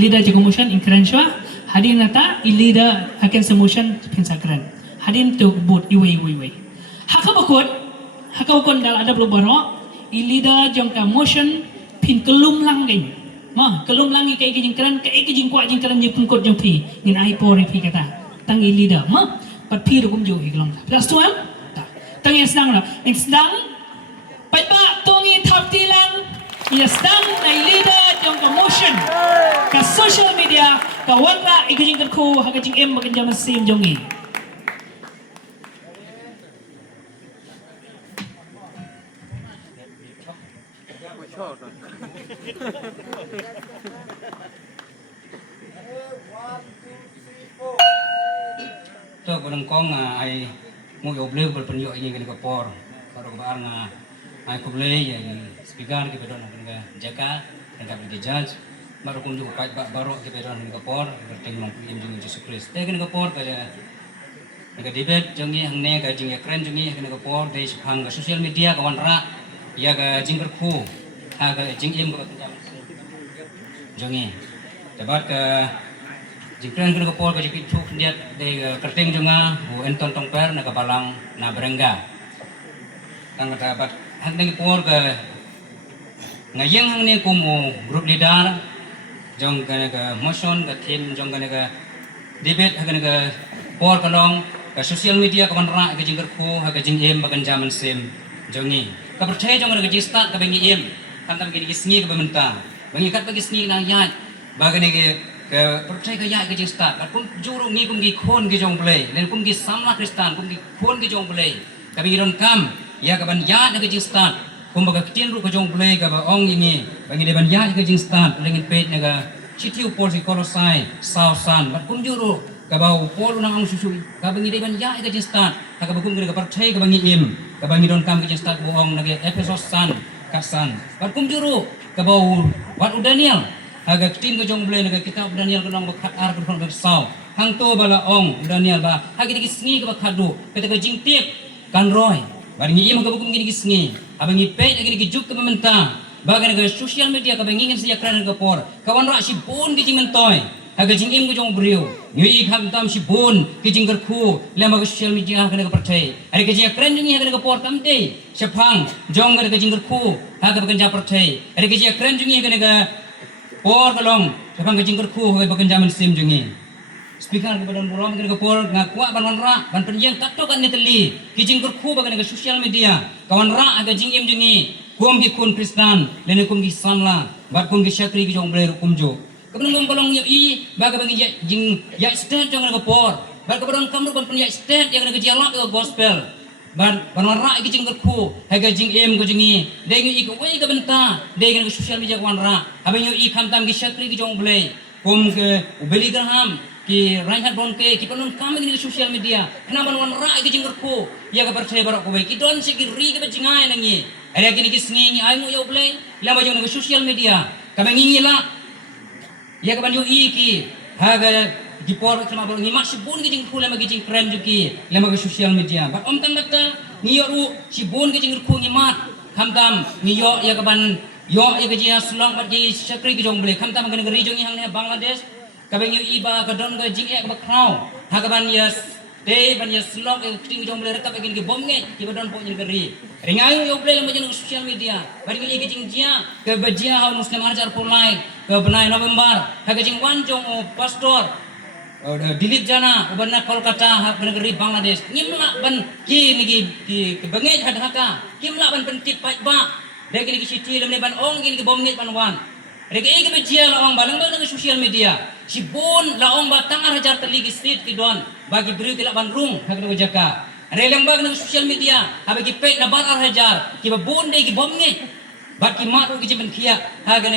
leader jago motion inkran shwa hadin nata leader akan semotion pensakran hadin tu but iwai haka bakut dal ada belum baro leader jangka motion pin kelum lang geng ma kelum lang kai ke jingkran kai ke jingkwa jingkran je pungkot jong pi ngin ai por pi kata tang leader ma pat pi rum jo higlong plus tu am tang sedang na sedang pai ba tongi thap ti lang sedang nai leader jangka motion ka social media ka wala ke jingkyrkhu haka jingim makan jam sim jongi tu barang kong ai mu yo bleu berpenyo ini kan kapor kalau barang ai ko bleu ya speaker ke bedon kan Jaka kan ke judge baru kun juga baru ke bedon kan kapor berteng long im jing Yesus Kristus te kan kapor pada ke debate jongi hang ne ka jing keren jongi kan kapor de hang ke social media kawan ra ya ke jingkyrkhu ha ke jingim ke jongi debat ke jingkran kena kapor ke jipit thuk dia de kerteng jonga o enton tongper na Balang Barenga tang dapat hang deng por ke ngayeng hang ne kumu group leader jong ke motion ke team jong ke debate hang ke por kalong ke social media ke manra ke jingkyrkhu ha ke jingim bagan jaman sim jongi ka percaya jong ke start ke bengi im kantam ke sngi ke bementa bengi kat bagi sngi nang yat bagan ke percaya ke ya ke jing start kum juru ngi kum gi khon gi jong play len kum gi samla kristan kum gi khon gi jong play ka bi ron kam ya ka ban ya ke jing start kum ba ka tin ru ke jong play ka ba ong ini bangi de ban ya ke jing start lengin page na ga chitiu por si kolosai sao san ba kum juru ka ba por na ang susu ka bangi de ban ya ke jing start ka ba kum ge ka percaya ka bangi im ka bangi ron kam ke jing start bo ong na ge episode san ka san ba kum juru ka ba wat Daniel aga tin ko jong blay naga kitab Daniel ko nang bakhat ar ko nang saw hang to bala ong Daniel ba hagi digi sngi ko bakhadu kata ko jingtip kan roy bari ngi im ko bukum gi sngi abangi pe agi digi juk ko mementa baga naga social media ka bangi ngin siya kran ko por kawan ra si bon gi jimentoy aga jingim ko jong brio ngi kham tam si bon gi jingkyrkhu lema ko social media ka naga percay ari ka jiya kran ngi ka por kam de sephang jong ga jingkyrkhu ha ka bagan ja percay ari ka jiya kran ngi ka naga por kalong sepang ke jingkyrkhu hoi bagan jaman sim jungi speaker ke badan borom ke por ngakwa ban ra ban penjeng takto kan neteli ke jingkyrkhu bagan ke social media kawan ra aga jingim jungi kum gi kun kristan lene kum gi samla bat kum gi syakri gi jong bre kum jo kebenung kolong yo i baga bagi jing ya state jong ke por bat ke badan kamru ban pen ya state yang ke jalak ke gospel ban ra ki jingkyrkhu haga jingim ko jingi degi ik wei ka benta degi ke social media wan ra habeng yo i khamtam ki syakri ki jong blei kum ke ubeli graham ki reinhard bonke ki penon kam ki social media kenapa wan ra ki jingkyrkhu ya ka percaya barak ko ki don se ki ri ke jingai nangi ada ki sngi ai mu yo blei lama jong ke social media ka bengi la ya ka ban yo i ki haga di por sama bolong ngi mak si bon gi jingkyrkhu lama gi jing keren juki lama ke social media bat om tang dakta ni yo ru si bon gi jingkyrkhu ngi mat khamtam ni yo ya ka ban yo ya ga jia slong bat gi syakri gi jong ble khamtam ga negeri jong hang ne Bangladesh ka beng yo iba ka don ga jing ek ba krau ha ka ban ya te ban ya slong e ting jong ble rekap gi bom nge ki ba don po negeri ringai yo ble lama jing social media bat gi jing jia ke ba jia ha muslim arjar pulai ke benai November ha ga jing wan jong pastor Dilip jana ubanna Kolkata negeri Bangladesh ngimla ban ki nigi ki bangej had haka kimla ban pentip pai ba degi nigi siti lemne ban ong nigi bom ngej ban wan rege ege bejia la ong balang ba ngi social media si bon la ong ba tangar hajar teligi street ki don bagi beri ki la ban rung hak no Jaka releng ba ngi social media habagi pe na bar hajar ki ba bon degi bom ngej baki mat ki jiben kia ha ga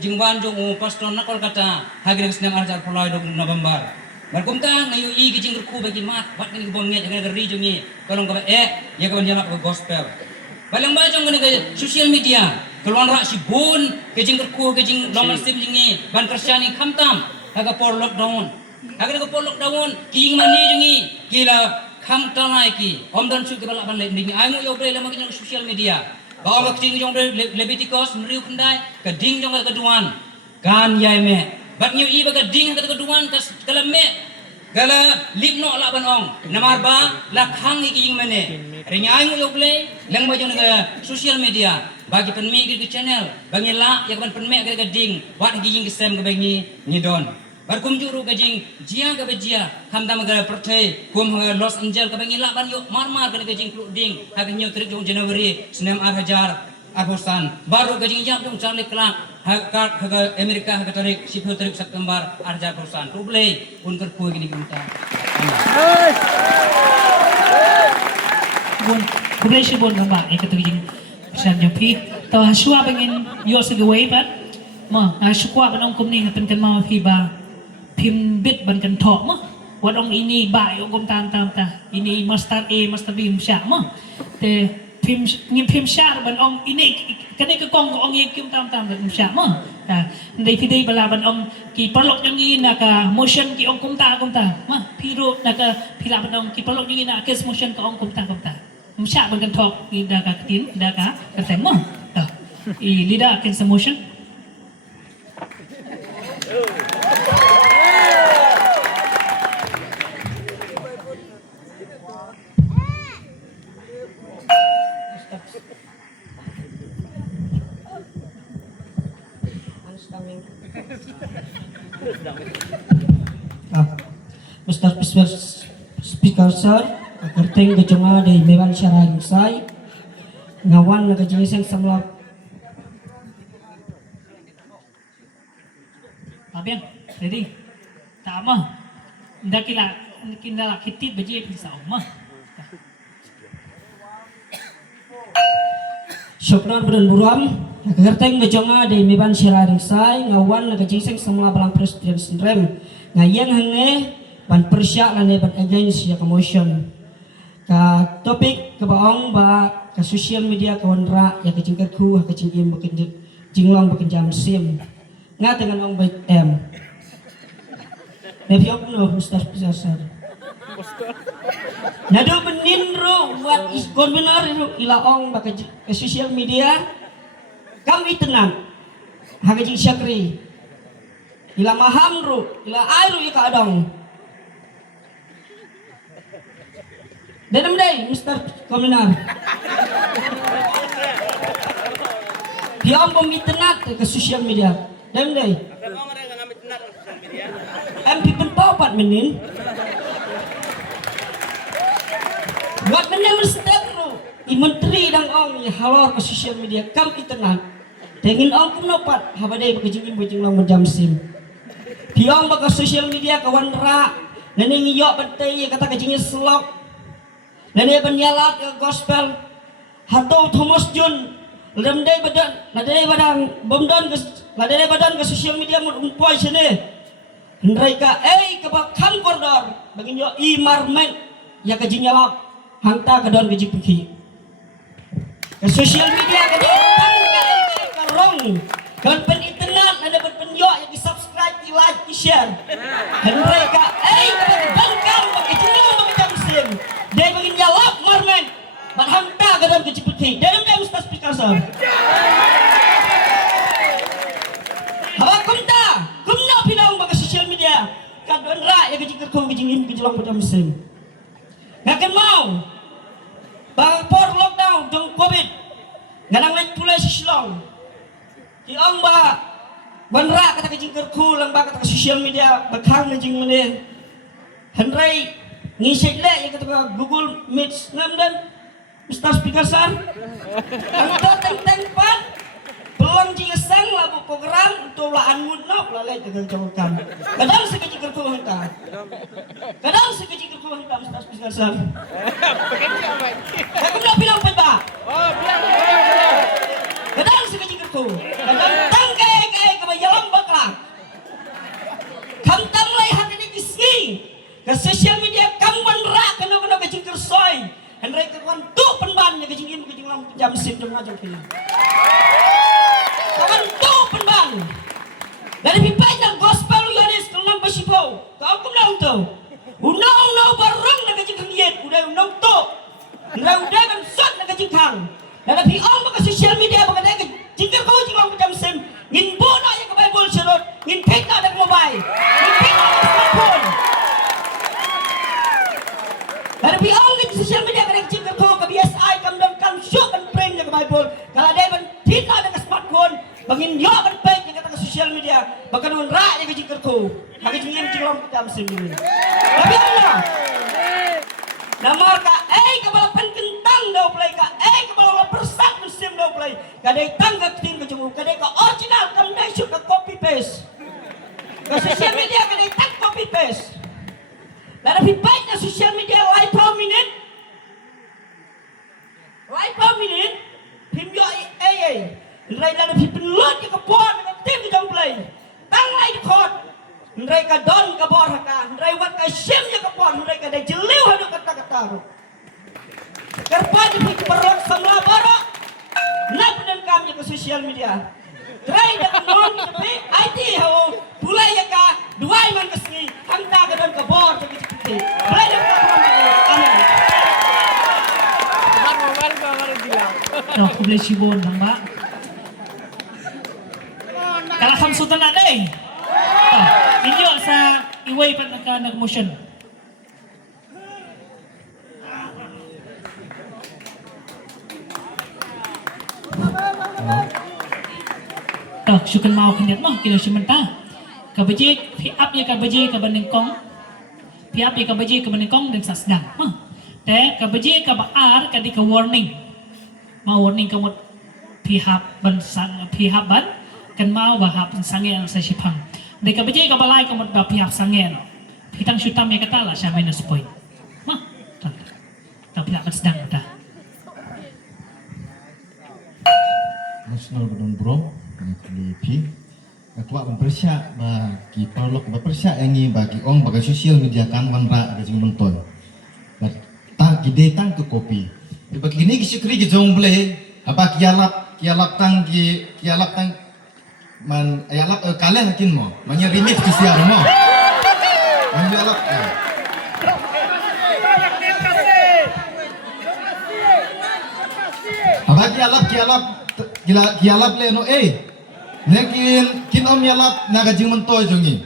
jingwan jong pastor na Kolkata hagre snam arjar pulai dog November barkum ta ngayu i gi jingkyrkhu bagi mat bat ni bom nge ga ri jongi kolong ka ya ka banjala ko gospel balang ba jong ga social media keluar ra si bon ke jingkyrkhu ke jing nomor sim jingi ban kersyani khamtam haga por lockdown haga por lockdown king mani jongi kila kham tanai ki omdan su ke bala ban le ni ai mo yo bre la ma social media bawa ke jing jong Leviticus meriu kendai ke ding jong ke duan kan yai me bat nyu I baga ding kata keduan kas kala me kala lipno la ban ong namar ba la khang I king mane ringai ngu yoble lang ba jong ga social media bagi penmi ke channel bangi la ya ban penme ka ding wat ging ke sem ka bangi ni don bar kum juru ka jing jia ka bejia Khongsdam ka perthai kum Los Angeles ka bangi la ban yo mar ka jing ding ha ka nyu trik jong Januari senem 2000 Agustan baru ka jing jam jong Charlie Clark haka Amerika haka Tarik 10 September 2000 tuble unker ku gini kita Bun, kublai si bun ba ikat jing pesan jampi to hasua bangin yo segawai pat ma hasukwa banong kumni hapen kan ma phi ba phim bit ban kan thok ma wadong ini ba yo kum tam ta ini master A master B sha ma te phim sha ban ong ini kanai ka kong ong ye kim tam ban sha ma ta ndai phi dei bala ban ong ki perlok yang ini ka motion ki ong kum ta ma piro naka phila ban ong ki perlok yang ini kes motion ka ong kum ta sha ban kan thok ni da ka tin da ka tem ma ta I leader ken motion Mr. Speaker Sir, kerteng kejonga di mewan syarah sai ngawan naga jiniseng samlap Abian, ready? Tama. Ndakila kitit baje pisau mah. Syukran beran buram kerteng kejonga di mewan syarah sai ngawan naga jiniseng samlap Balang Presbyterian Synrem ngayan hange ban persyak lane ban against ya commotion ka topik ke baong ba ka social media ka wanra ya ka jingkyrkhu ka jingim ba jinglong ba jam sim nga dengan ong baik nebiok no Mr. Speaker nado benin ro wat is kon benar ro ila ong ba ka social media kami tenang ha ka jing syakri ila maham ro ila airu ya ka adong Dalam day, Mr. Komunar. Diam pemitenat ke sosial media. Dalam day. MP penpapat menin. Buat menin mestero. I menteri dan ong ya halor ke sosial media. Kam itenat. Tengin ong kumnopat. Habaday bakajingin bajinglang menjam sim. Diam baka sosial media kawan ra. Neneng iyok bantai kata kajingin selok. Nane penyalat ke gospel hatau Thomas Jun lemdai badan ladai badang bomdan ladai badan ke sosial media mun umpoi sini hendrai ka ke bakam koridor bagin yo imarmen ya ke jinyalap hangta ke don ke jipki ke sosial media ke don ke rong kan pen internet ada pen yo ya ke subscribe ki like ki share hendrai ka ke bangkam ke jinyalap ke jamsim dia ingin jawab marmen berhanta ke dalam keciputih dalam dia Mr. Speaker Sir awak kumna pinang bagi sosial media kadon ra ya kecikirkhu kecingim kejelang pada musim ngakan mau bang por lockdown jong covid nganang lain pulai sisilong di ong ba banra kata kecikirkhu lang ba kata sosial media bakang ngejing meneh henry ngisik le yang kata Google Meet dan Mr. Speaker Sir untuk teng-teng-pan belum jingsang labu program untuk laan mudnok lalai dengan jawabkan kadang sekejik-kerku hantar Mr. Speaker Sir aku nak bilang apa kadang sekejik-kerku kadang tangkai kebayalan baklah Khongsdam lai hati ni kisni ke sosial media kamban ra kena ke jingkyrsoy hendrai ke kawan tu penban ke jingim ke jinglang jam sim jam ngajak kena kawan tu penban dari pipanya gospel yonis kelam basipo kau kumlang tu unang barang ke jingkang yet unang tu udah kan sot ke jingkang dari piong ke sosial media ke jingkyrkhu jinglang jam sim ngin bono ya ke bible serot ngin pekna dak mobile. Mungkin orang smartphone. Tapi orang di sosial media kadang jingkyrkhu ke BSI kamdam kam syuk kan print ke Bible. Kalau dia ben tidak ada smartphone, bangin yo ben page yang kata ke sosial media, bahkan mun ra ke jingkyrkhu. Hagi jingim cilom jam sini. Tapi Allah. Namar ka kepala penkentang daw play ka kepala persak musim daw play. Kadai tangga tin ke jemu, kadai ka original kam dai syuk ka copy paste. Ke sosial media kadai tak copy paste. Lalu baik na sosial media live per minute. Live per minute. Pim yo Rai lalu penlut ke pon ke tim ke jong play. Tang lai di kot. Rai ka don ka bor haka. Rai wat ka sim ya ke pon. Rai ka dai jeliu hadu kata-kata ru. Kerpa di perut semua borok. Nak dan kami ke sosial media. Rai dah non kita pe IT ho. Bulai ya ka dua iman kesini. Hangta ka don ka bor ke kita. Bulai dah kami. Amin. Aku boleh sibon hamba. Kalau kamu sultan ada ini sa iway pat nag-motion. Syukur mau kanyat mah kina simenta. Kabaje pi up ya kabaje ka banengkong. Pi up ya kabaje ka banengkong dan sasdang. Mah. Te kabaje ka baar ka di ka warning. Mau warning kamot pihak ban sang pihak ban kan mau bahap sange ang sa sipang. Dai kabaje ka balay kamot ba pihak sange no. Hitang syutam ya kata lah siya minus point. Mah. Tapi akan sedang dah. Nasional Badan Bro, Kalipi, Ketua Mempersiap bagi Parlok Mempersiap yang ini bagi orang bagi sosial media kan wanra bagi menton. Tak gede tang ke kopi. Bagi ini kisikri kijong boleh apa kialap tang man ayalap kalian hakin mo, manya remix tu siar mo. Manjalap. Apa kialap le no nekin kin om yalap naga jing mentoy jongi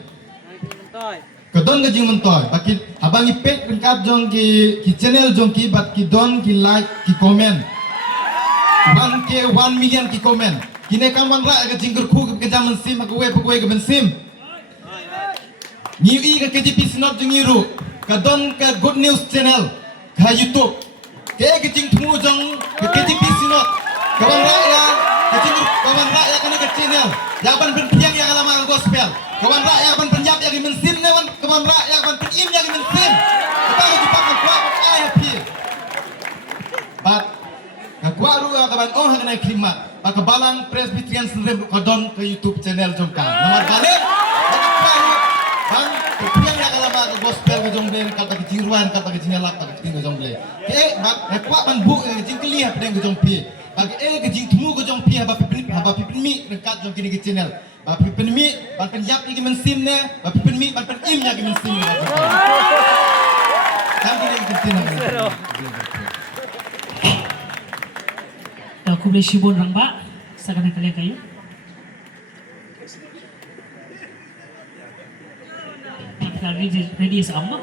kedon ga jing mentoy baki abangi pek ringkat jong ki channel jong ki bat ki don ki like ki comment 1 million ki comment kine kam wan ra ga jingkyrkhu ke jaman sim ga we ga ben sim ni i ga KJP sinot jongi ru kadon ka good news channel ka YouTube ke jing thumu jong ke KJP sinot kawan rakyat kena ke channel jaban berpiang yang lama gospel kawan rakyat ban penjap yang mensim ne kawan rakyat ban penim yang mensim apa lagi pakai kuat happy but kuat ru kawan kena khidmat pak Balang Presbyterian Synrem kodon ke YouTube channel jongka nomor balik bang berpiang yang lama gospel ke jongble kata ke jiruan kata ke jinelak kata ke jongble bak kuat ban bu jingkeli apa yang jongpi bagi kejing temu ke jong pi haba pipinmi dekat jong kini ke channel ba pipinmi ban penjap lagi mensim ne ba pipinmi ban penim lagi mensim ne sampai ke channel Aku boleh sibon rang ba sakana kalian kayu. Ready sama.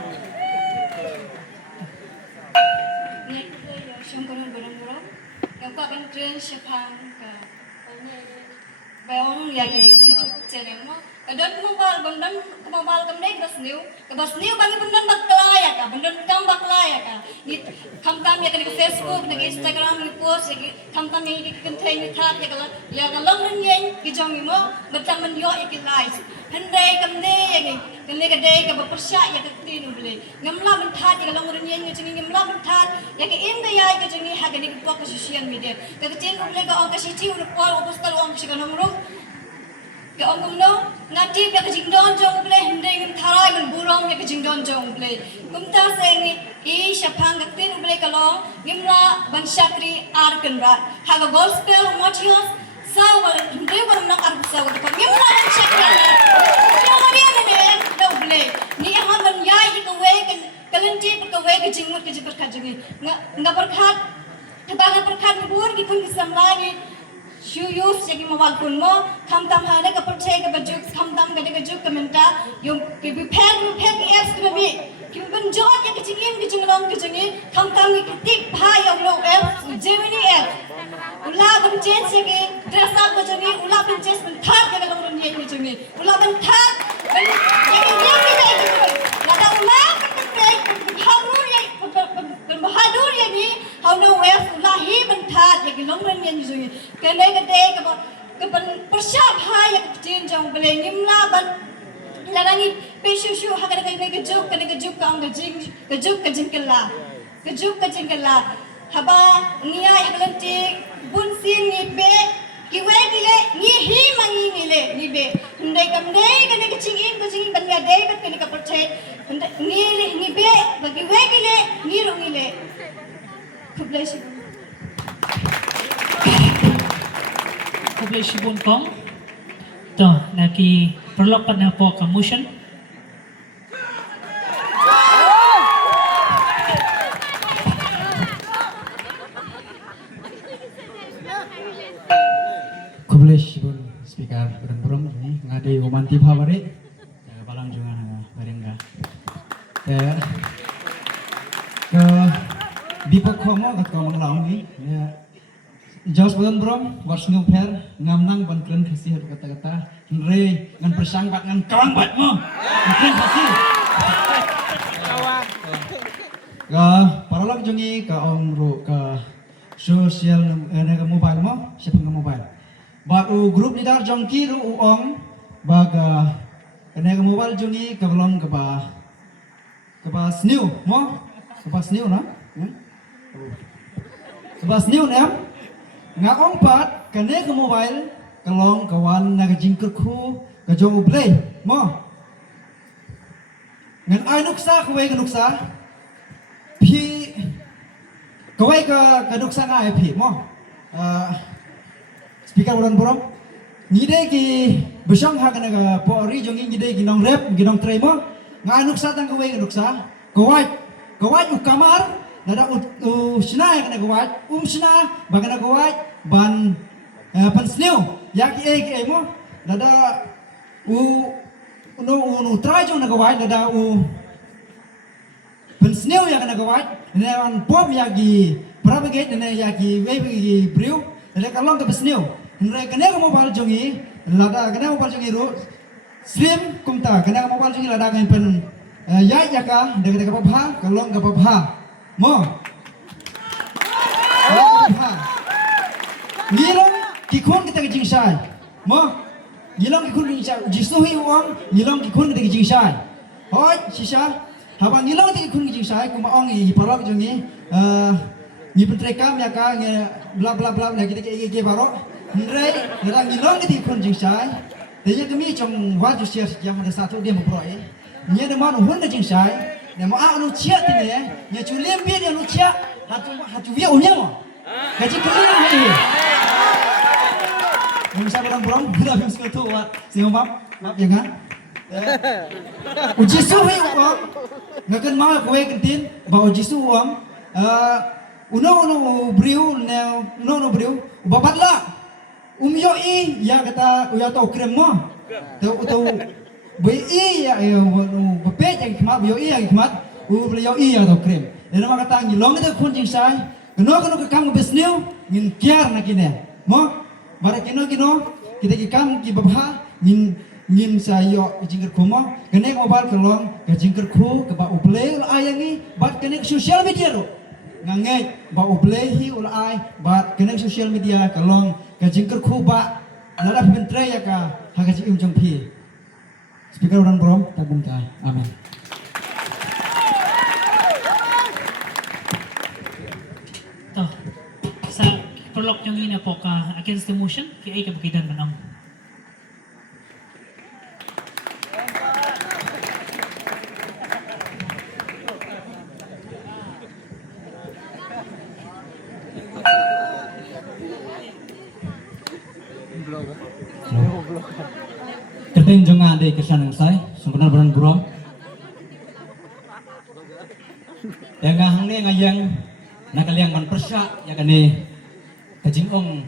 Yang kau akan train siapa ke? Bayang ya di YouTube channel mo. Kadang mobile kemdek bas new bagi benda baklaya ka, benda kam baklaya ka. Ni kam ya ke Facebook, ke Instagram ni post, kam ya ke contain ni tap ya ka long ren ki jong mo, betam men yo ke live. Hendai kamde ya ke day ke bersya ya ke tin boleh. Ngamla ben that ya long ren ni jeng ngamla ben that ya ke inda ya ke jeng ni ha ke ni ke social media. Ke tin boleh ka on ka siti ul pol postal on ka nomor ke orang no ngati ke jingdon jong ble hinde ngam tharai men burong ke jingdon jong ble kumta sengi I shapang tin ble kalong ngimla ban shakri ar kanra have a gospel motios sawal hinde bar nak ar sawal ko ngimla ban shakri ya mari ne do ble ni ha man ya ke we ke kalenti ke we ke jingmut ke jingi ngabar khat tabaga perkhat bur ki kun samlagi Shuyus yang mawal pun mo, Khongsdam hana ke percaya ke baju, Khongsdam ke dekat ke minta, yung ke repair ke es ke nabi, ke benjot yang kecingin kecingin kecingin, Khongsdam ke tip hai yang lo es, Germany es, ulah bences yang dress up kecingin, ulah bences bentar ke kalau orang dia kecingin, ulah bentar, yang dia kecingin, lada ulah berbahadur yang berbahadur yang ni, how no es ulah hi bentar yang orang dia kecingin. Kena kedai ke persiap hai yang kecil jauh boleh nimla ban larangi pesu haka kena kejuk ke ang kejuk ke jingkela haba ngia yang lentik bunsin ni be kiwe gile ni hi mangi ngile ni be ndai kena kecingin ban ya dai kena ke percaya ni be bagi we gile ni ro ngile kublai Kublai Shibun Kong. To, naki perlok pa na po ka motion. Kublai Shibun Speaker Berang ini ngadai umanti bhavare Balang Barenga. Ke Bipak Khomo kat kau manglaung ni. Jos Badan Brom, Warsnyu Per, ngamnang ban keren Khasi hadu kata-kata, Re ngan persang bat ngan kawang bat mo, keren Khasi. Paralog jongi ka ong ro ka social ke mobile mo, siapa ke mobile. Bat u grup lidar jongki ru ong baga ke mobile jongi ka belong ke ba snew mo, ke ba snew na, ke ba snew na. Nga ompat kene ke mobile kalong kawan naga jingkyrkhu ke jong ublay mo ngan ai nuksa kawai ke nuksa pi kawai ke nuksa ngai pi mo speaker uran borong ngide ki besong ha kana ka pori jong ngide ki nong rep ki nong tray mo ngai nuksa tang kawai ke nuksa kawai u kamar nada u sina kana kawai sina bagana kawai ban snew yak mo nada u try jong nagawai nada u ban snew yak nagawai nean pom yagi propagate ne yagi we brew le kalong ke snew ne kene mo bal jongi lada kene mo bal jongi ru stream kumta kene mo bal jongi lada ngai pen Jaka de ke babha kalong ke babha mo ngilong kikun kita ke jingsai mo ngilong kikun jingsai jisuhi uang ngilong kikun kita ke jingsai hoi sisa habang ngilong kita kikun ke jingsai kuma ong i parok jongi ni pentrekam ya ka nge bla bla bla ya kita ke barok ndrei ngira ngilong kita kikun jingsai tanya kami trong waju sia yang ada satu dia memperoleh nya de man hun de jingsai ne mo anu chia tine nya chulim bi anu chia hatu wi unya mo kaji kelina hai Mungsa barang burung, kita habis ketu wat, siapa maaf ya kan? Uji suhi uang, ngakan mau kue kentin, bawa uji suhi uang, uno beriu, no beriu, babat lah, yoi ya kata uya tau krem mo, tau bei ya bepet yang kemat, yoi yang kemat, beli yoi ya tau krem, dan nama kata ngilong itu kunjing say, keno kekam besniu, ngin kiar nak ini, mo. Barak kino kita kikam ki babha ngin sayo jingkyrkhu mo kene mobile kalong ke jingkyrkhu ke ba ublay ayangi bat kene social media ro ngangai ba ublay hi ulai bat kene social media kalong ke jingkyrkhu ba nada pentre ya ka haga ji jong phi speaker orang brom tabung ka amin To, sa prolog yung ina po ka against the motion, kaya ay kabagitan manang. Kerting jonga de kesan yang sai, sempurna beran burom. Yang ngahang ni ngayang nakaliang man persa ya kani kajing ong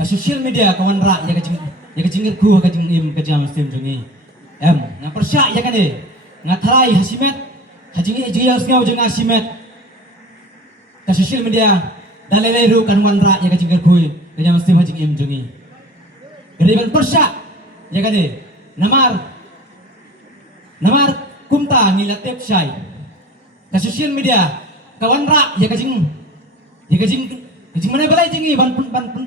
ke social media kawan rak ya ke jingkyrkhu ke jingim ke jam stem jungi na persya ya kan ni ngatrai hasimet hajingi jiya sngau jeung hasimet ke social media dalai ru kan wan rak ya ke jingkyrkhu ke jam stem hajing jungi geriban persya ya kan ni namar kumta ngilatep syai ke social media kawan rak ya ke jing mana balai jingi ban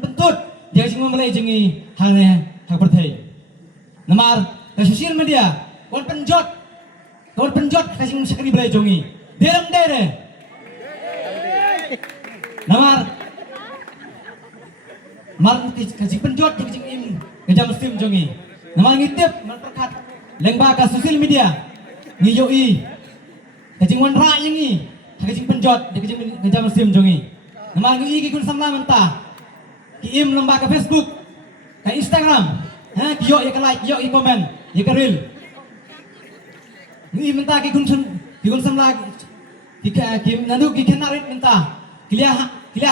pentut dia jing malai jingi hane hak perthai namar ke social media kawan penjot ka jing sakri balai jongi derang dere namar ka jing penjot ka jing im ke jam stim jongi namar ngitip man perkat lengba ka social media ngiyoi ka jing wan ra yangi ka jing penjot ka jam stim jongi namar ngi kun samla menta ki im lomba ke Facebook ke Instagram ki yo ya like yo comment ya reel ngi menta ki kun samla ki nandu ki kenarit menta kilia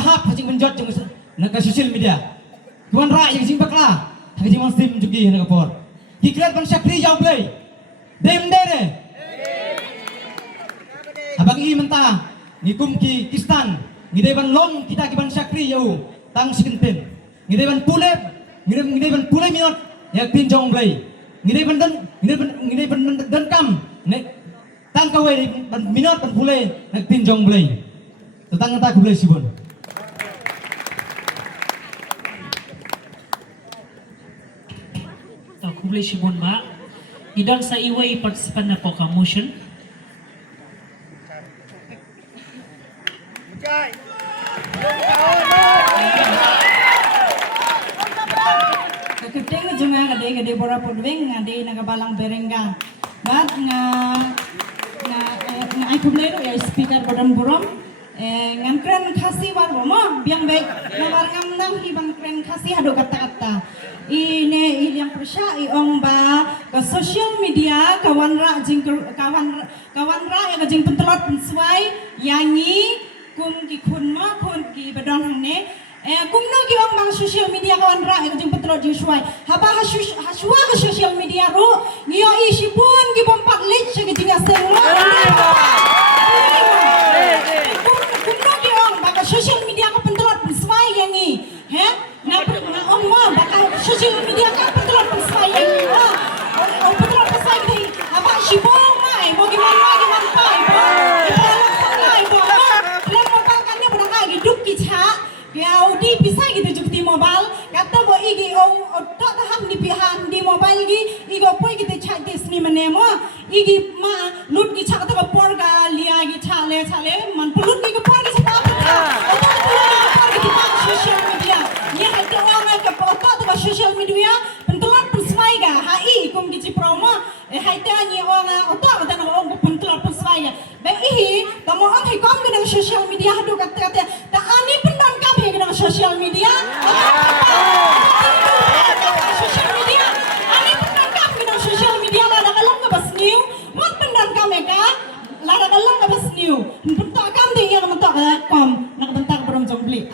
hap hajing penjot jeng ke social media tuan ra yang sing bakla ka jing sim jugi na kapor ki kret ban sakri yaw play dem dere abang i menta ni kum ki kistan ngideban long kita kiban sakri yau tang sikenpen ngideban pule minot yak tin jong blai ngideban dan kam ne tang kawe ban minot ban pule yak tin jong blai tang ta ku blai sibon ta kublai sibon ba idang sa iway partisipan na po ka motion Kakiteng junga gade bora podweng ngade naga Balang Barenga. Bat nga ay kublero ya speaker bodam burom ngam kren Khasi war mo biang baik nawar ngam nang hibang kren Khasi hado kata-kata ine yang persya iong ba ke social media kawan ra ya jing pentelot penswai yangi kum ki khun ma khun ki badon hangne kum no ki ong bang social media kawan ra ya jing pentelot jing swai haba haswa ke social media ru ngio isipun ki bompat lit sege jing aseng ma kum no ki ong bang social media ka pentelot penswai yangi he na ong ma baka social media ka pentelot penswai yangi ong pentelot penswai ki haba sipung mai mo ki man ma ki man pai Yau di pisah gitu jukti mobile kata bo igi ong otak taham di pihan di mobile gi igo poi gitu chat di sini menemo igi ma lut gi chat ta por ga lia gi chale man pulut gi por gi chapa otak por gi pa social media ni hate orang ke otak ta social media pentelan persmai ga hai kum gi promo hate ni orang otak ta ong pentelan persmai ga ba ihi ta mo ang hikom ga social media hadu kata ta ani pendan ka dengan social media social media ani pendan kam dengan social media lada kalong ka bas new mat pendan kam eka lada kalong ka bas new pentak kam di yang mentak kom nak bentak berom jombli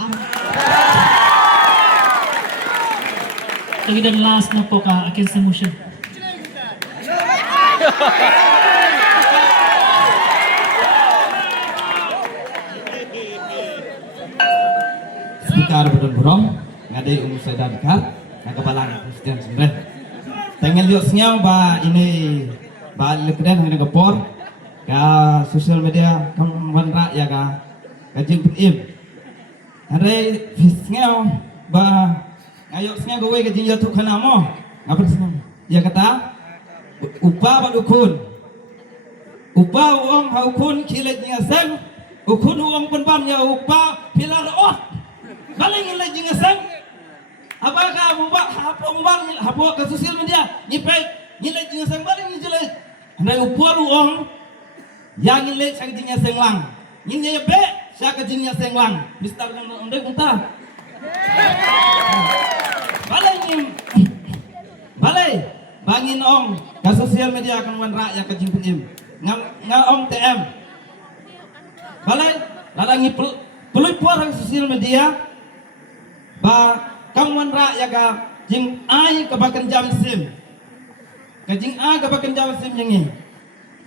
lagi dan last na po ka against the motion Speaker bodon burom ngade saya dekat ke Balang Synrem tengel yuk senyau ba ini ba lekden ngene gepor ka social media kawan ra ya ka jing im ade senyau ba ayo senyau gowe ke jing youtube kana mo apa senyau ya kata upa ba ukun upa uang ha ukun kilet ngasang ukun uang pun ban ya upa pilar ot baling ilai jingasang apakah mubak hapo ke sosial media nyipet ngilai jingasang baling ngilai andai upor uang yang ngilai sang jingasang lang ngilai be sak jingasang lang mistar ndai unta balai bangin ong ke sosial media kan wan ra ya ke jingim ngam ong tm balai lalangi pelui por ke sosial media ba kawan rakyat ka jing ai ka bakan jam sim. Ka jing ai ka bakan jam sim yang ni.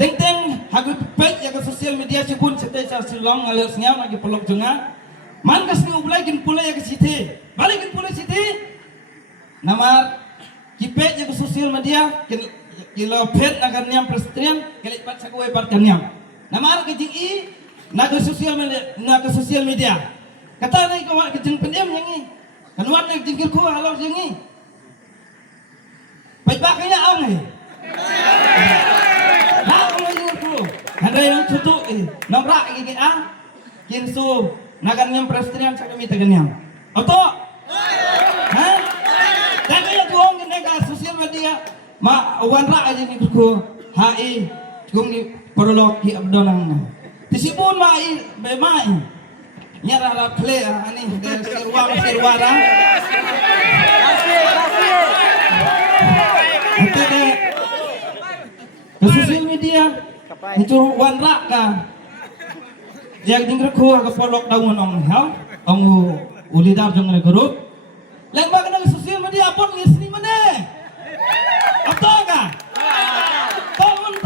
Teng hagu page ya ka sosial media sibun sete sa silong alur sengau lagi pelok jenga. Man ka sengau bulai kin pulai ya ka siti. Balik kin pulai siti. Nama kipet ya ka sosial media kin kilo pet nakan niam Presbyterian kelik pat sakwe pat kaniam. Nama ka jing i na ka sosial media. Kata nai ka ka jing pendiam yang ni. Kanuan nak jingkyrkhu halau yang ni. Baik bakanya ang ni. Ada yang tutup namrak gigi kinsu nagan yang Presbyterian sa kami taganyam. Oto? Ha? Tapi yang tuong nega sosial media ma wanra aja ni ko hai kung ni porolog ki abdonang. Tisibun mai be mai. Nyara la kle ani sirwara. Sosial media itu wanra ka yang jingkyrkhu ka polok daun ong hal ong ulidar jong le guru lembag nang sosial media pon lisni mane apa ka tawon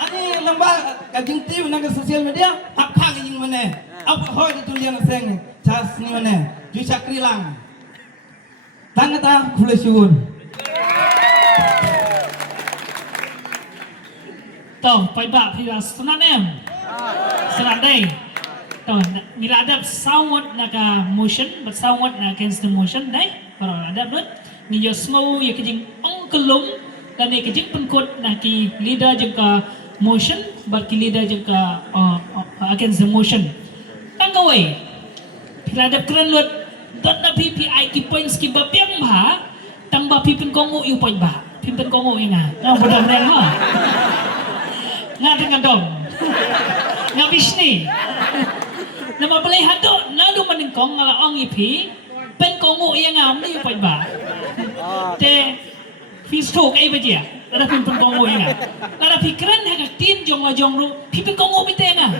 ani lembag ka jingtiu nang sosial media apa jing mane apa hoy ditulian seng jas ni mane ju chakri lang tangata khulesiun. Toh, paiba pila sunat em. Sunat day. Toh, mila adab somewhat naka motion, but somewhat na against the motion day. Para adab lut. Ni yo small ya kijing ong kelum dan ni kijing penkut na ki leader jengka motion, but ki leader jengka against the motion. Tanggawai. Pila adab keren lut. Dot na PPI ki points ki bapiang ba, tamba pipin kongo yu point ba. Pipin kongo ina. Nah, bodoh neng ha. Nga dengan dom nga bisni nama balai hado nado maningkong ngala ong ipi pen kongo iya ngam ni pa ba te Facebook ai bajia ada pin kongo iya ada pikiran ha tin jong ru pipin kongo bite nga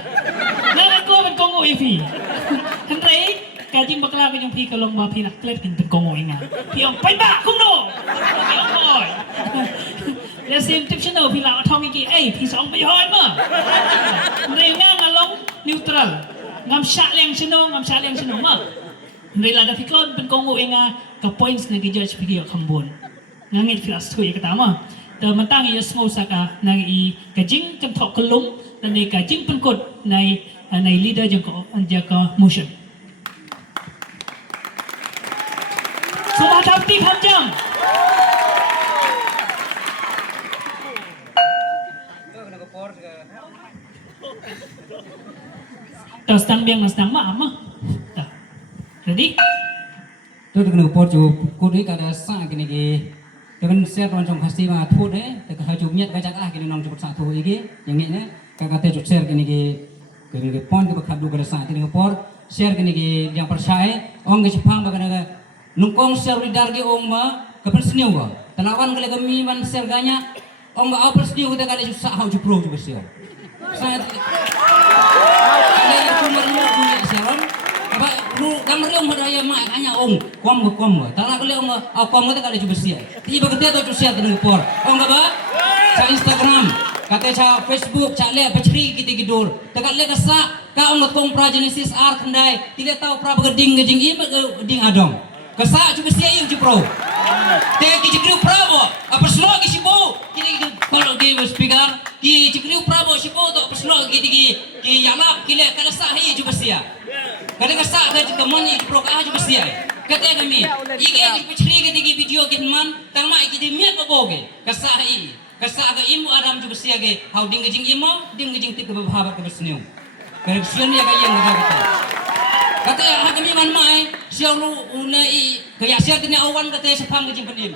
nga ko pen kongo ipi henry kajing bakla ka jong pi kalong ma pi nak klet kin pen kongo iya pi ong pa ba kuno pi ong boy ya sim tip channel pila atong iki pi song pi hoy ma renga ngalong neutral ngam syak leng chino ma rela da fikon pen kongo inga ka points na gi judge pigi khambon ngangit fila skoi kata ma te mentang ya small saka na i kajing kan thok kelum dan ni kajing penkot nai leader jaka motion Sobat Tapti Hamjam Terus tang biang nas tang ma ama. Ready? Tu kena upor ju kudi kada sang kini ki. Dengan share orang jong Khasi ma thu ne, te ka ju nyet ka Jaka kini nong cepet satu iki, yang ni ne ka kate ju share kini ki point ka khadu kada sang kini upor share kini ki yang percaya ong ki chipang ba kana nungkong share lidar ki ong ma ka persniu ba. Tanawan kale kami man share ganya ong ba apel sniu kita kada ju sa hau ju pro ju bersio. Sangat Ada kumarnya punya seron, apa lu gambar yang hadaya mak hanya kom, tanah kali kom kita kali coba siap. Tiba kita tu siap dengan por, ba? Sa Instagram, kata sa Facebook, sa le peceri kita gidur. Tekat le kasa, ka kong pragenesis art kendai, tidak tahu pra begeding gejing ding adong. Kasa coba siap yang jepro. Teka kijikriu prabo, apa selo kisibo, kini kalau game speaker, kijikriu prabo sibo to apa selo ki yalap kile kada sahi juga sia. Kada kasa kada kemoni pro ka juga sia. Kata kami, ige picri ki video kinman, tang mai ki miat boge. Kasahi, kasa ga imu aram juga sia ge, how ding gejing imo, ding gejing tik bahaba ka besniu. Kada sian ya ga yang kata. Kata kami man mai, sialu unai kaya sia kini awan kata sepam gejing penim.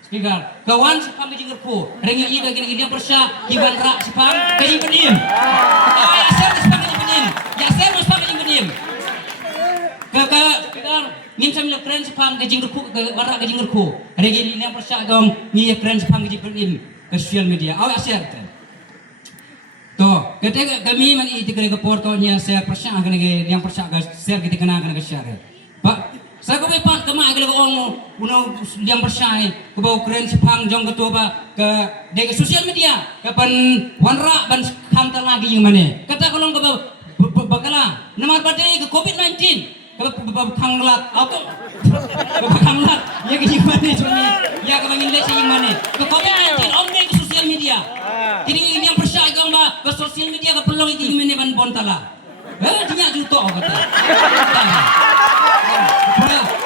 Speaker, kawan sepam gejing kerpu, rengi ida gini dia persya, kiban rak sepam gejing penim. Ya sia sepam gejing penim. Ya sia sepam gejing penim. Kakak, ngin sam le kren sepam gejing kerpu, barak gejing kerpu. Rengi dia persya gong ni kren sepam gejing penim ke sosial media. Awak share kan? Toh, ketika kami man itu kena ke portonya share persya kena yang persya share kita kena share. Pak, saya kau bepat kemana kalau orang puno yang bersai ke bawah keren sepang jong ketua ba ke dek sosial media kapan wanra ban hantar lagi yang mana kata kalau ke bakala nama badai ke COVID-19 ke kanglat atau ke kanglat ya ke yang mana cuma ya ke bangin lesi yang mana ke COVID-19 om ke sosial media jadi ini yang bersai jong ba ke sosial media ke pelong itu yang mana ban bontala dia juto kata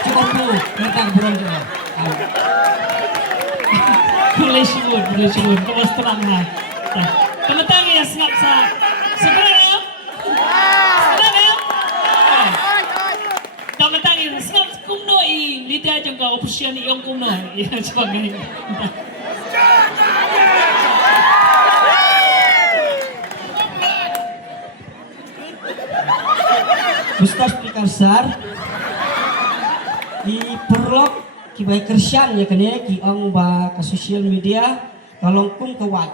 cukup tu tentang burung tu. Boleh sebut. Terus terang lah. Teman-teman yang sengat sah. Sebenarnya. Teman-teman yang sengat kumno i lidah jangka oposisi ni yang kumno yang sebagai. Ustaz Pikasar di perlok ki baik kersian ya kene ki ong ba ke sosial media kalong kum ke wat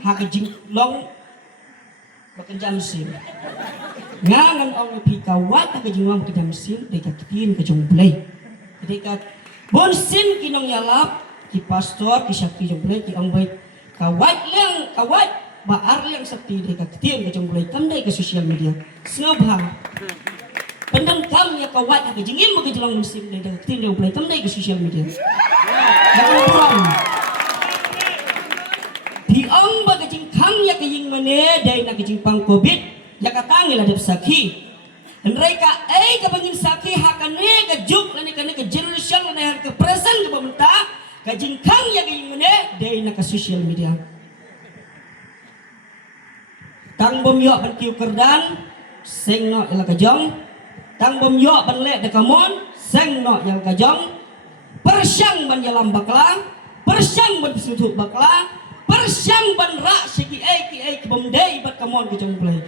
hak jing long bekerja mesin ngangan ong pi ka wat hak jing long bekerja mesin dekat tin ke jong play dekat bonsin ki nong yalap ki pastor ki syakti jong play ki ong baik ka wat ba arliang sakti dekat tin ke jong play kamdai ke sosial media ngabang pendang kam ya kawat ke jingim ke jelang musim dari tin dia play kamdai ke sosial media. Jangan kurang. Di ong ba ke jing kam ya ke jing mane dai na ke jing pang covid ya katang la dep saki. Mereka ke bangin saki hakane ke juk lane ke generation lane ke present ke pemerintah ke jing kam ya ke jing mane dai na ke sosial media. Tang bom yo ban kiu kerdan seng no ila ke jong tang bom yo ban le de kamon seng no yang kajong persyang ban yalam bakla persyang ban sutu bakla persyang ban ra segi ki bom dei bat kamon ke jong play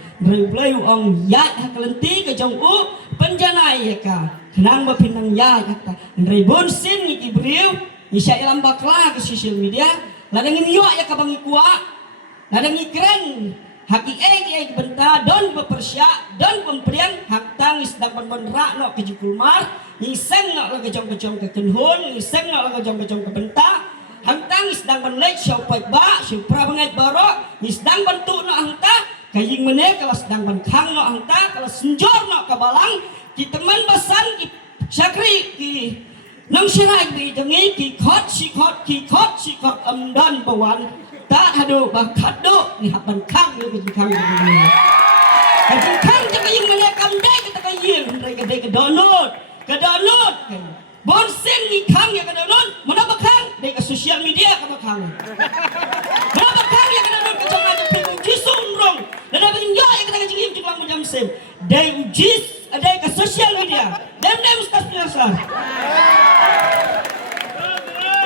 play ong ya hakalenti ke jong u penjanai ka kenang ba pinang ya ta ndrei bon sin ni ibriu isya yalam bakla ke sosial media ladang yo ya ka bangi kuat ladang keren haki ki benta don bepersya don pemberian hak tangis dan penra no ke jukulmar iseng no ke jong ke kenhun iseng no ke jong ke benta hak tangis dan penlek syau pai ba syau prabangai baro isdang bentu no hangta kaying mene kelas dang ban khang no hangta kelas senjor no ke balang ki teman basan ki syakri ki nang syinai bi dengi ki khot si khot amdan bawan tak hadu bakat do ni hapan khang ni khang ni khang je kaying mane kamdai kita kaying mereka ke download bonsen ni khang ya ke download mana bakang dei ke sosial media ke bakang mana bakang ya ke download ke jangan je ping jisung rong dan abang yo ya kita jingim juklang macam sem dei ujis dei ke sosial media dem ustaz biasa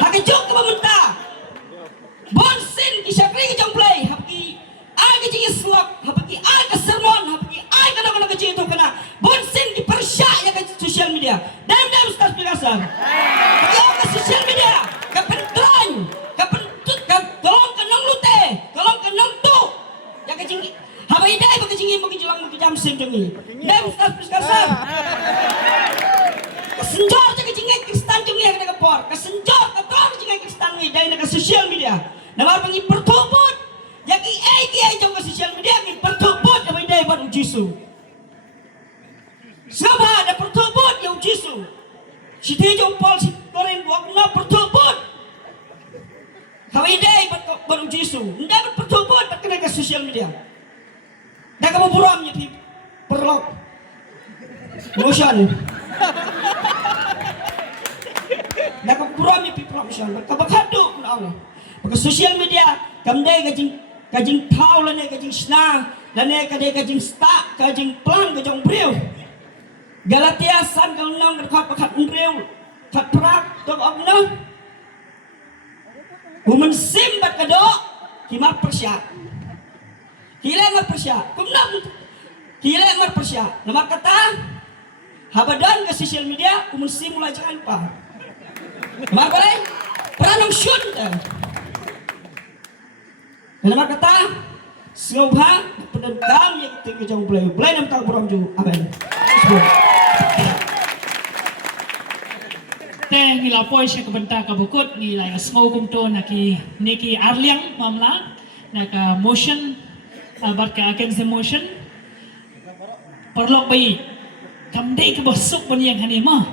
hak juk ke pemerintah bonsin ki syakri ki jong play hapki ai ke jing slok hapki ai ke sermon hapki ai ke dong ke jing tu kena bonsin ki persya ya ke sosial media dem ustaz biasa yo ke sosial media ke pentron ke pentut ke tolong ke nong lute tolong ke nong tu ya ke jing habai dai ke jing mo ke julang mo ke jam sim jongi dem ustaz biasa kesenjor ke jing kristan jongi ya ke por kesenjor ke tolong jing kristan ni dai na ke sosial media nama pangi pertubut ya ki jong ke sosial media ki pertubut apa dai ban jisu siapa ada pertubut yang jisu si dia jong pol si goreng buak na pertubut kawai dai ban jisu ndak pertubut tak kena ke sosial media dah kamu buram ya di perlok motion dah kamu buram ya di promotion kabakadu na ke sosial media kamdai kajing thau lane kajing sna lane kajing sta kajing plan kajong breu Galatia san kal nang kat breu kat prak tok ogno umen simbat kado kimat persya kile mat persya kumnam kile mat persya nama kata habadan ke sosial media umen simula jangan pa nama balai peranong syun nama kata Sengobha pendekam yang tinggi jauh belai nam tak beram ju amen Teh ni lapoi saya kebentar ka bukut ni lai asmo kumto naki neki arliang mamla naka motion abar ka against the motion perlok bai kamdei ka bosuk ban yang hani ma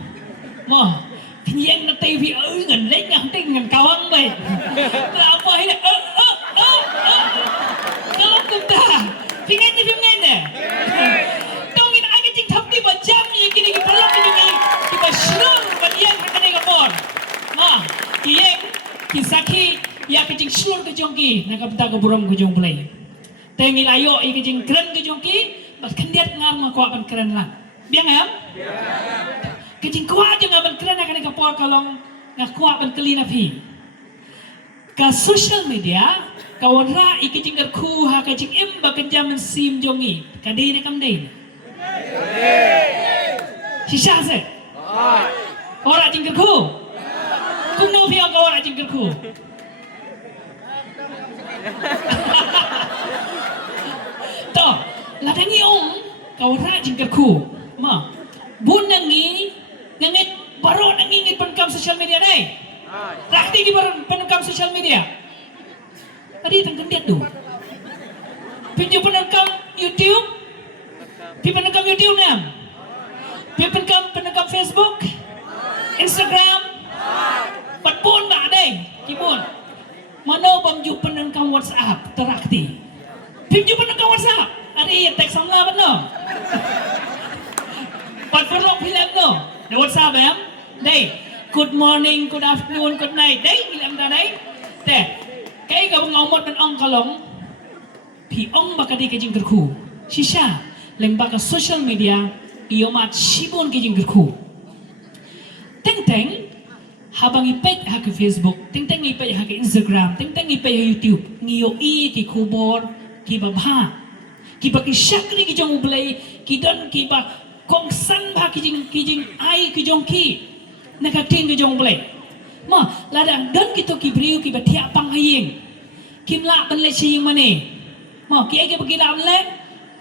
Pinyang na TV ngan lek ngan ting ngan kawang bai lapoi ni kalau kumta pingan ni tong ina aga ting thap ni ba jam ni kini ki perlok ni ki ba shlong ban yang kiyeng kisaki ya kejing slur ke jongki nak kapta ke burung ke jong play tengil ayo i kejing keren ke jongki bat kendiat ngar ma ko ban keren lah biang ayam kejing kuat je ban keren akan ke por kalong ngak kuat ban kelina pi ka social media kawan ra i kejing kerku ha kejing im ba kenjam sim jongi kadai nak kamdai sisa se ora jing kerku Kung no piang kawan ajing kerku. To, ladangi ong kawan ajing kerku. Ma, bun nangi ngangit baru nangi ngit penkam social media dai. Rakti ki baru penkam social media. Tadi tengken dia tu. Pinju penkam YouTube. Pi penkam YouTube nam. Pi penkam Facebook. Instagram. Patpun ba day, kibun. Mano bangju penengkang WhatsApp terakti. Pimju penengkang WhatsApp. Ari teks samla bano. Patpun film no. The WhatsApp em. Day. Good morning, good afternoon, good night. Day ilam da day. Te. Kay ka bang omot ban ong kalong. Pi ong bakadi ka jingkyrkhu. Shisha leng baka social media iomat sibon ka jingkyrkhu. Teng habang ipet ha ke Facebook, teng ipet ha ke Instagram, teng ipet ha YouTube, ngiyo ki kubor, ki babha, ki ba ki shakri ki jong ublay, ki don ki ba Khongsdam ba ki jing ai ki jong ki, nakating ki jong ublay. Ma ladang don kito ki briu ki ba tiap pang haying, kim la ban le siying mane, ma ki ai ki ba ki la ban le,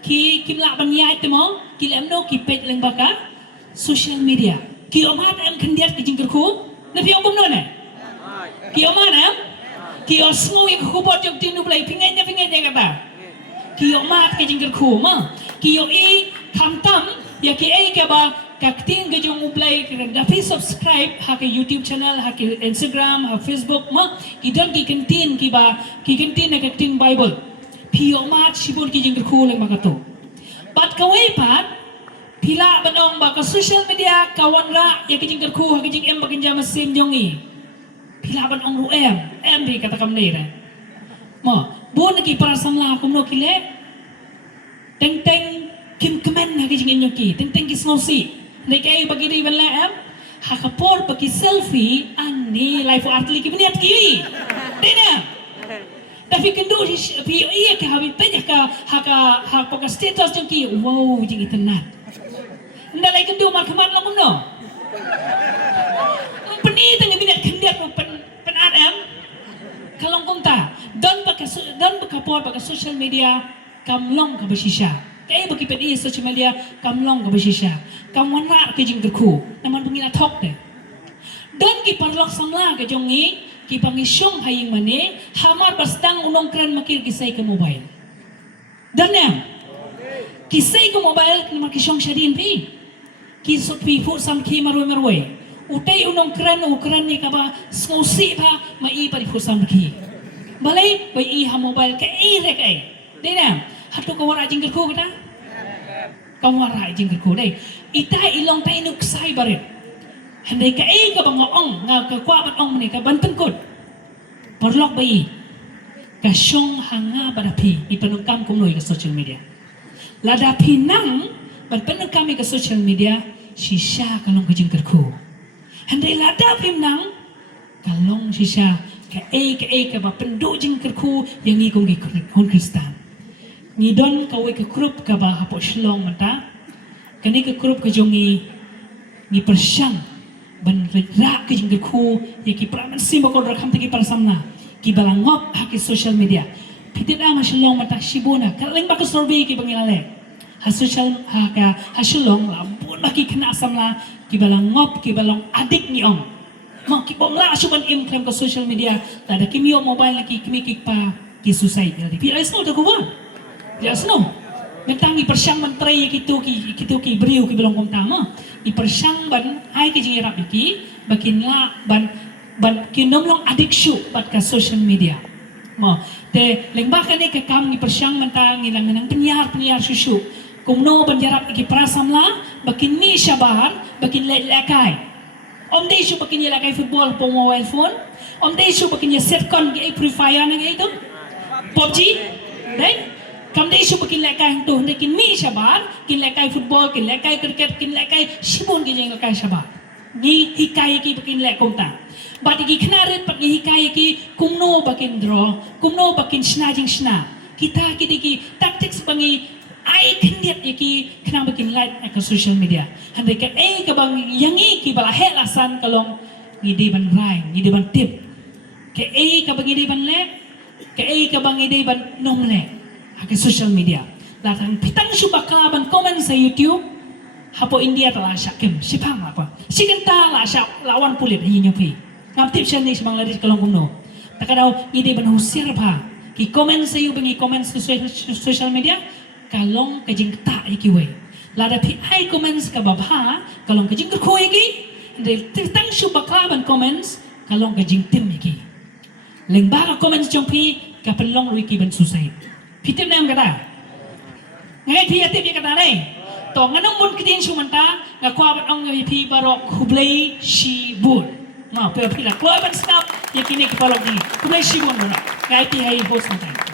ki kim la ban yai te mo, ki lem no ki pet leng baka social media, ki omat em kendiat ki jingkyrkhu. Nabi om no ne ki omana ki osmo yang kubot jog tinu play pingenya kata ki omat ke jingkyrkhu ma ki yo I Khongsdam ya ki ai ka ba kakting ke jong play dapat subscribe ha ke YouTube channel ha ke Instagram ha Facebook ma ki don ki kentin ki kentin na kakting Bible pi omat sibur ki jingkyrkhu le makato bat kawai pat Pila banong ba ka social media kawan ra ya kijing kerku ha kijing em bakin jam sim jongi. Pila banong ru em bi kata kam nei ra. Mo bon ki para samla kum no kile. Teng kim kemen ha kijing em yoki. Teng ki snosi. Nei kai bagi ri ban la em. Ha ka por bagi selfie ani live art li ki bniat ki. Dena. Tapi kendo pi iya ke ha bi penya ka ha ka status jongi. Wow jing itenat. Ndalai kendo mar khamat lang no. Peni tang binat kendiat pen adam. Kalong kumta don baka por baka social media kamlong ka basisha. Kay baki peni social media kamlong ka basisha. Kamwana ka jingkyrkhu naman bungila thok de. Don ki parlok samla ka jongi ki pangisyong haying mane hamar bastang unong kran makir kisay ka mobile. Danam. Kisay ka mobile naman kisyong sharin pi. Kisot pi fu sam ki marwe utai unong kran ni kaba skosi pa mai pa fu sam ki balai bai I ha mobile ka rek ai dena hatu ka wara jingkyrkhu kita ka wara jingkyrkhu dai ita ilong tai nuk sai baret handai ka ka bang ong nga ka kwa bat ong ni ka bantengkut porlok bai ka syong hanga badapi ipanungkam kumnoy ka social media lada pinang But penuh kami ke social media, sisa kalong ke jingkyrkhu. Handai lada pimnang, kalong sisa ke ba penduk jingkyrkhu yang ni kong hon Kristen. Ni don kawai ke grup ka ba hapok shlong mata. Kani ke grup ke jongi ni persyang ban rak ke jingkyrkhu ya ki praman simba kon rakam tegi para samna. Ki balangop ha ke social media. Pitit ama shlong mata shibuna. Kaleng ba ke survey ki bangilale. Social haka hasulong labun baki kena samla ki balangop ki balong adik ni ong Mak kipom la asupan im klem ke social media. Ada kimio mobile lagi kimi kipa ki suicide lagi. Pi ai sno ta ko ba. Ya sno. Mentang i persyang menteri kitu ki beriu ki belong kom tama. I persyang ban ai ki jingi rap iki bakin la ban ki nomlong addiction bat ka social media. Mo te lengba ka ni ke kam ni persyang mentang ilang nang penyiar susu. Kumno ban jarap iki prasam la bakin ni syabar bakin lekai. Om dei su bakin lekai football po mobile phone. Om dei su bakin setcon ki Free Fire nang itu. PUBG, dai? Kam dei su bakin lekai tu hendak kin mi syabar, kin lekai football, kin lekai cricket, kin lekai sibun ki jeng lekai syabar. Ni hikai ki bakin lek konta. Bat iki knaret pat ni hikai ki kumno bakin draw, kumno bakin sna jing sna. Kita ki taktik sebangi ai kendiat iki kena bakin light ke social media. Hendak ke ke bang yangi ki bala het lasan kalong ngide ban rai, ngide ban tip. Ke ke bang ngide ban lek, ke bang ngide ban nom lek. Ke social media. Latang pitang subak kelaban komen sa YouTube. Hapo India telah syakim, sipang apa? Si kenta lah syak lawan pulit hi nyopi. Ngam tip siya ni sebang lari kalong kuno. Takadaw ngide ban husir pa. Ki komen sa iyo bengi komen sa social media. Kalong kajing ta iki we. Lada pi ai comments ka babha, kalong kajing kerko iki. Dari tang subak kelaban comments, kalong kajing tim iki. Lengba comments jompi kapelong wiki ban susai. Pitim nam kata. Ngai pi atip ya kata nei. To nganong mun kitin sumanta ngakwa bat ong ngai pi barok hublei shi bun. Ma pe pi la kwa ban stop yakini kepalok ni. Hublei shi bun ngai pi hai host nanti.